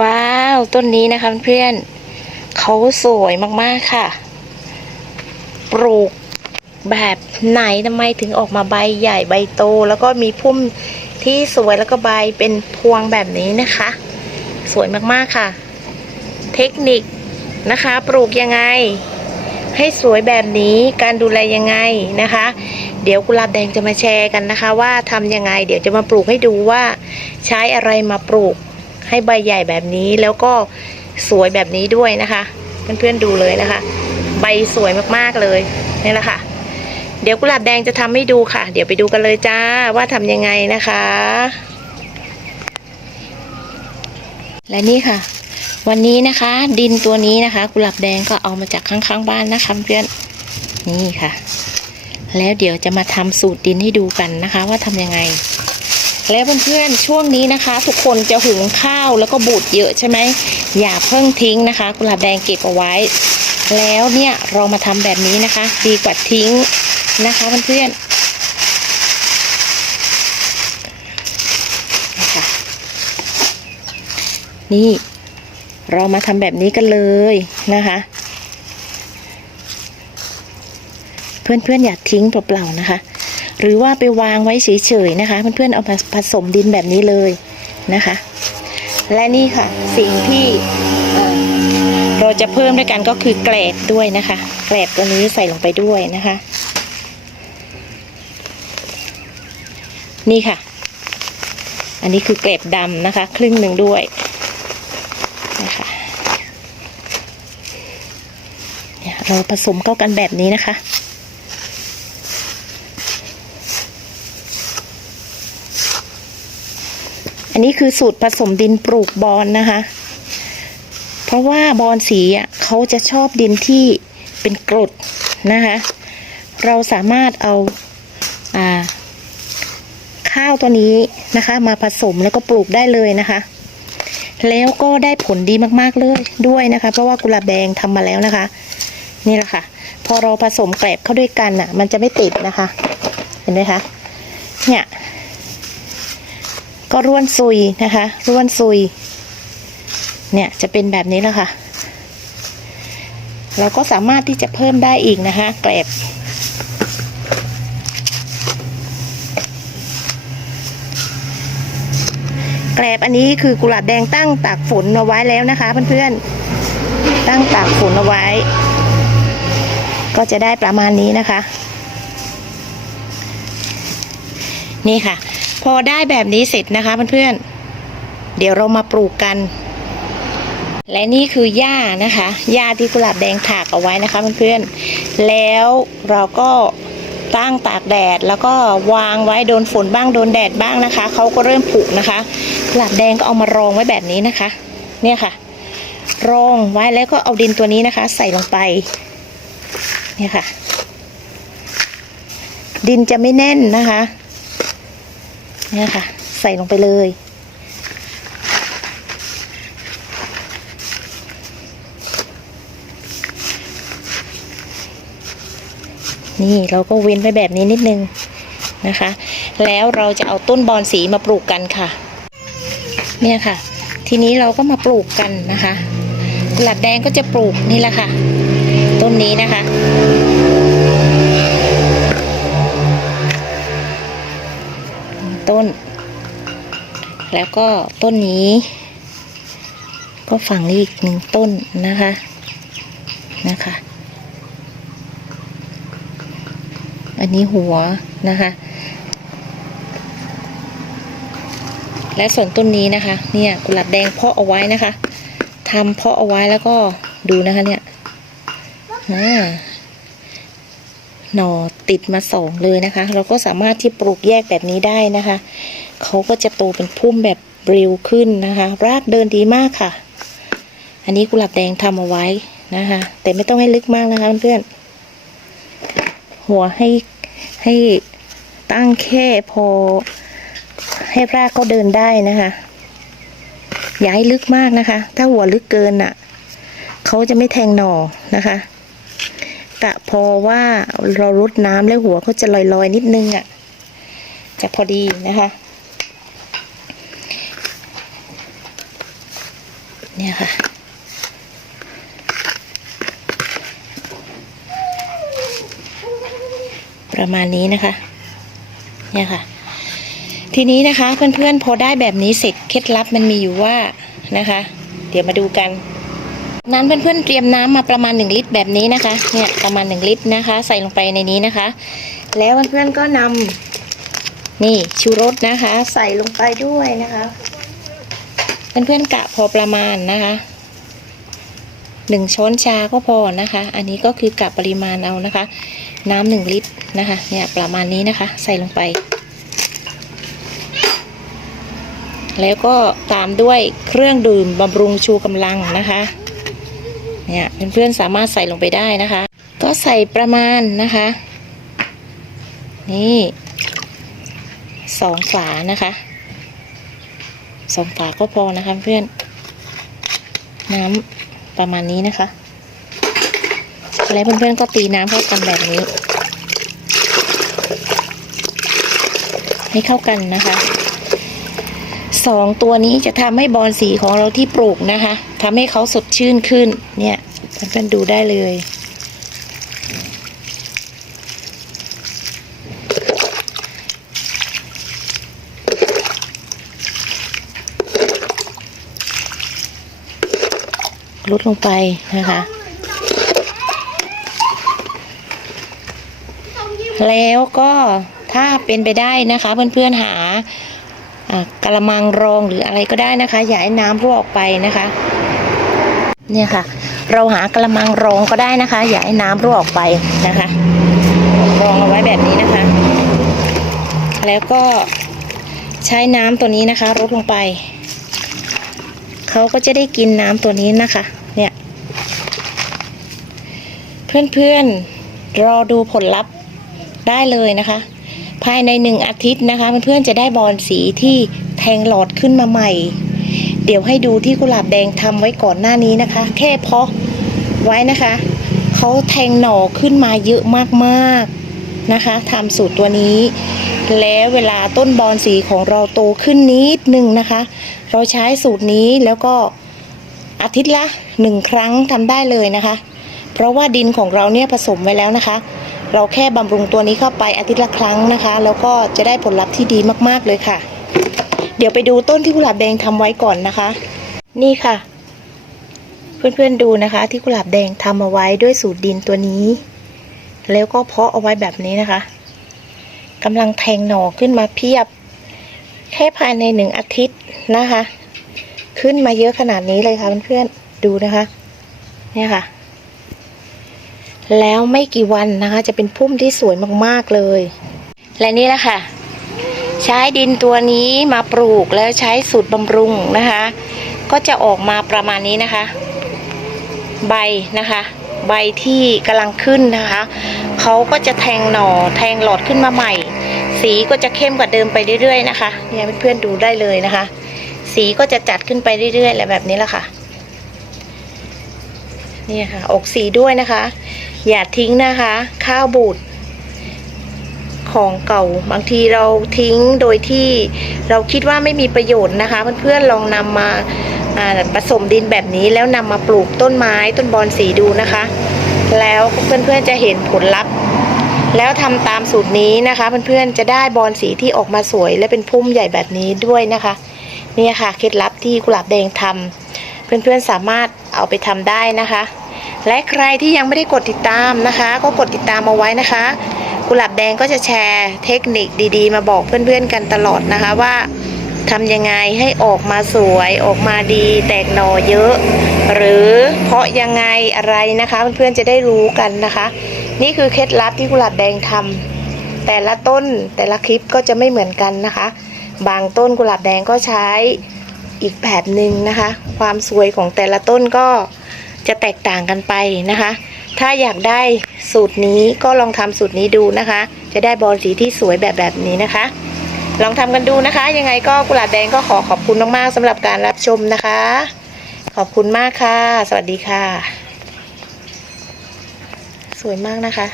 ว้าว ต้นนี้นะคะเพื่อนเขาสวยมากๆค่ะ ปลูกแบบไหนทำไมถึงออกมาใบใหญ่ใบโต แล้วก็มีพุ่มที่สวยแล้วก็ใบเป็นพวงแบบนี้นะคะ สวยมากๆค่ะ เทคนิคนะคะ ปลูกยังไง ให้สวยแบบนี้การดูแลยังไงนะคะ เดี๋ยวกุหลาบแดงจะมาแชร์กันนะคะ ว่าทำยังไง เดี๋ยวจะมาปลูกให้ดูว่าใช้อะไรมาปลูก ให้ใบใหญ่แบบนี้แล้วก็สวยแบบนี้ด้วยนะคะเพื่อนๆดูเลยนะคะ ใบสวยมากๆเลยนี่แหละค่ะ เดี๋ยวกุหลาบแดงจะทำให้ดูค่ะ เดี๋ยวไปดูกันเลยจ้าว่าทำยังไงนะคะ และนี่ค่ะ วันนี้นะคะ ดินตัวนี้นะคะ กุหลาบแดงก็เอามาจากข้างๆบ้านนะคะเพื่อนนี่ค่ะ แล้วเดี๋ยวจะมาทำสูตรดินให้ดูกันนะคะ ว่าทำยังไง แล้วเพื่อนๆช่วงนี้นะคะ ทุกคนจะหุงข้าวแล้วก็บูดเยอะใช่ไหมอย่าเพิ่งทิ้งนะคะ กุหลาบแดงเก็บเอาไว้ แล้วเนี่ยเรามาทำแบบนี้นะคะ ดีกว่าทิ้งนะคะเพื่อนๆนี่เรามาทำแบบนี้กันเลยนะคะ เพื่อนๆอย่าทิ้งเปล่าๆนะคะ หรือว่าไปวางไว้เฉยๆนะคะ เพื่อนๆเอามาผสมดินแบบนี้เลยนะคะ และนี่ค่ะสิ่งที่เเราจะเพิ่มด้วยกันก็คือแกลบด้วยนะคะ แกลบตัวนี้ใส่ลงไปด้วยนะคะ นี่ค่ะ อันนี้คือแกลบดำนะคะ ครึ่งหนึ่งด้วยนะคะเราผสมเข้ากันแบบนี้นะคะ อันนี้คือสูตรผสมดินปลูกบอนนะคะ เพราะว่าบอนสีอะเขาจะชอบดินที่เป็นกรดนะคะ เราสามารถเอาอ่าข้าวตัวนี้นะคะ มาผสมแล้วก็ปลูกได้เลยนะคะ แล้วก็ได้ผลดีมากๆเลยด้วยนะคะ เพราะว่ากุหลาบแดงทำมาแล้วนะคะ นี่แหละค่ะ พอเราผสมแกลบเข้าด้วยกันอะ มันจะไม่ติดนะคะ เห็นไหมคะเนี่ย ก็ร่วนซุยนะคะ ร่วนซุย เนี่ยจะเป็นแบบนี้แล้วค่ะ เราก็สามารถที่จะเพิ่มได้อีกนะคะแกลบแกลบอันนี้คือกุหลาบแดงตั้งตากฝนเอาไว้แล้วนะคะเพื่อนๆ ตั้งตากฝนเอาไว้ ก็จะได้ประมาณนี้นะคะ นี่ค่ะ พอได้แบบนี้เสร็จนะคะเพื่อนๆ เดี๋ยวเรามาปลูกกัน และนี่คือหญ้านะคะหญ้าที่กุหลาบแดงถากเอาไว้นะคะเพื่อนๆ แล้วเราก็ตั้งตากแดดแล้วก็วางไว้โดนฝนบ้างโดนแดดบ้างนะคะเขาก็เริ่มผุนะคะกุหลาบแดงก็เอามารองไว้แบบนี้นะคะ เนี่ยค่ะ รองไว้แล้วก็เอาดินตัวนี้นะคะ ใส่ลงไปเนี่ยค่ะ ดินจะไม่แน่นนะคะ เนี่ยค่ะ ใส่ลงไปเลย นี่เราก็เว้นไปแบบนี้นิดนึงนะคะ แล้วเราจะเอาต้นบอนสีมาปลูกกันค่ะ เนี่ยค่ะ ทีนี้เราก็มาปลูกกันนะคะกุหลาบแดงก็จะปลูกนี่แหละค่ะ ต้นนี้นะคะ ต้น แล้วก็ต้นนี้ ก็ฝังอีกหนึ่งต้นนะคะนะคะ อันนี้หัวนะคะ และส่วนต้นนี้นะคะ เนี่ยกุหลาบแดงเพาะเอาไว้นะคะทำเพาะเอาไว้แล้วก็ดูนะคะเนี่ยอ่า หน่อติดมาสองเลยนะคะ เราก็สามารถที่ปลูกแยกแบบนี้ได้นะคะเขาก็จะโตเป็นพุ่มแบบเร็วขึ้นนะคะ รากเดินดีมากค่ะ อันนี้กุหลาบแดงทำเอาไว้นะคะ แต่ไม่ต้องให้ลึกมากนะคะเพื่อนหัวให้ให้ตั้งแค่พอ ให้รากเขาเดินได้นะคะอย่าให้ลึกมากนะคะ ถ้าหัวลึกเกินอะเขาจะไม่แทงหน่อนะคะะพอว่าเรารดน้ำแล้วหัวเขาจะลอยๆนิดนึงอะจะพอดีนะคะ เนี่ยค่ะ ประมาณนี้นะคะ เนี่ยค่ะ ทีนี้นะคะเพื่อนๆพอได้แบบนี้เสร็จเคล็ดลับมันมีอยู่ว่านะคะ เดี๋ยวมาดูกัน นั้นเพื่อนๆเตรียมน้ำมาประมาณ 1 ลิตรแบบนี้นะคะ เนี่ยประมาณ 1 ลิตรนะคะ ใส่ลงไปในนี้นะคะ แล้วเพื่อนๆก็นำนี่ชูรสนะคะ ใส่ลงไปด้วยนะคะ เพื่อนๆกะพอประมาณนะคะหนึ่งช้อนชาก็พอนะคะ อันนี้ก็คือกะปริมาณเอานะคะ น้ำหนึ่งลิตรนะคะ เนี่ยประมาณนี้นะคะ ใส่ลงไป แล้วก็ตามด้วยเครื่องดื่มบำรุงชูกำลังนะคะ เนี่ยเพื่อนๆสามารถใส่ลงไปได้นะคะ ก็ใส่ประมาณนะคะ นี่สองฝานะคะสองฝาก็พอนะคะเพื่อนน้ำประมาณนี้นะคะแล้วเพื่อนๆก็ตีน้ำเข้ากันแบบนี้ ให้เข้ากันนะคะ สองตัวนี้จะทำให้บอลสีของเราที่ปลูกนะคะทำให้เขาสดชื่นขึ้น เนี่ยเพื่อนๆดูได้เลย ลดลงไปนะคะแล้วก็ถ้าเป็นไปได้นะคะเพื่อนๆหา กระมังรองหรืออะไรก็ได้นะคะอย่าให้น้ำรั่วออกไปนะคะ เนี่ยค่ะ เราหากระมังรองก็ได้นะคะ อย่าให้น้ำรั่วออกไปนะคะ รองเอาไว้แบบนี้นะคะ แล้วก็ใช้น้ำตัวนี้นะคะลดลงไปเขาก็จะได้กินน้ำตัวนี้นะคะ เนี่ย เพื่อนๆรอดูผลลัพธ์ได้เลยนะคะ ภายในหนึ่งอาทิตย์นะคะเพื่อนๆจะได้บอลสีที่แทงหลอดขึ้นมาใหม่ เดี๋ยวให้ดูที่กุหลาบแดงทำไว้ก่อนหน้านี้นะคะ แค่เพาะไว้นะคะเขาแทงหน่อขึ้นมาเยอะมากๆนะคะทำสูตรตัวนี้ แล้วเวลาต้นบอลสีของเราโตขึ้นนิดนึงนะคะ เราใช้สูตรนี้แล้วก็อาทิตย์ละหนึ่งครั้งทำได้เลยนะคะ เพราะว่าดินของเราเนี่ยผสมไว้แล้วนะคะ เราแค่บำรุงตัวนี้เข้าไปอาทิตย์ละครั้งนะคะ แล้วก็จะได้ผลลัพธ์ที่ดีมากๆเลยค่ะ เดี๋ยวไปดูต้นที่กุหลาบแดงทำไว้ก่อนนะคะ นี่ค่ะ เพื่อนๆดูนะคะ ที่กุหลาบแดงทำเอาไว้ด้วยสูตรดินตัวนี้ แล้วก็เพาะเอาไว้แบบนี้นะคะกำลังแทงหน่อขึ้นมาเพียบ แค่ภายในหนึ่งอาทิตย์นะคะ ขึ้นมาเยอะขนาดนี้เลยค่ะเพื่อนๆดูนะคะ เนี่ยค่ะ แล้วไม่กี่วันนะคะ จะเป็นพุ่มที่สวยมากๆเลย และนี่แหละค่ะ ใช้ดินตัวนี้มาปลูกแล้วใช้สูตรบำรุงนะคะ ก็จะออกมาประมาณนี้นะคะ ใบนะคะ ใบที่กำลังขึ้นนะคะเขาก็จะแทงหน่อแทงหลอดขึ้นมาใหม่ สีก็จะเข้มกว่าเดิมไปเรื่อยๆนะคะเนี่ยเพื่อนๆดูได้เลยนะคะ สีก็จะจัดขึ้นไปเรื่อยๆและแบบนี้แหละค่ะ นี่ค่ะออกสีด้วยนะคะ อย่าทิ้งนะคะ ข้าวบูดของเก่าบางทีเราทิ้งโดยที่เราคิดว่าไม่มีประโยชน์นะคะ เพื่อนๆลองนำมาผสมดินแบบนี้แล้วนำมาปลูกต้นไม้ต้นบอนสีดูนะคะ แล้วเพื่อนๆจะเห็นผลลัพธ์ แล้วทำตามสูตรนี้นะคะเพื่อนๆจะได้บอนสีที่ออกมาสวย และเป็นพุ่มใหญ่แบบนี้ด้วยนะคะนี่ค่ะเคล็ดลับที่กุหลาบแดงทำเพื่อนๆสามารถ เอาไปทำได้นะคะ และใครที่ยังไม่ได้กดติดตามนะคะ ก็กดติดตามเอาไว้นะคะ กุหลาบแดงก็จะแชร์เทคนิคดีๆ มาบอกเพื่อนๆกันตลอดนะคะว่าทำยังไงให้ออกมาสวยออกมาดีแตกหน่อเยอะ หรือเพาะยังไงอะไรนะคะเพื่อนๆจะได้รู้กันนะคะ นี่คือเคล็ดลับที่กุหลาบแดงทำแต่ละต้นแต่ละคลิปก็จะไม่เหมือนกันนะคะ บางต้นกุหลาบแดงก็ใช้ อีกแบบหนึ่งนะคะ ความสวยของแต่ละต้นก็จะแตกต่างกันไปนะคะ ถ้าอยากได้สูตรนี้ก็ลองทำสูตรนี้ดูนะคะ จะได้บอลสีที่สวยแบบแบบนี้นะคะ ลองทำกันดูนะคะ ยังไงก็กุหลาบแดงก็ขอขอบคุณมากๆสำหรับการรับชมนะคะ ขอบคุณมากค่ะ สวัสดีค่ะ สวยมากนะคะ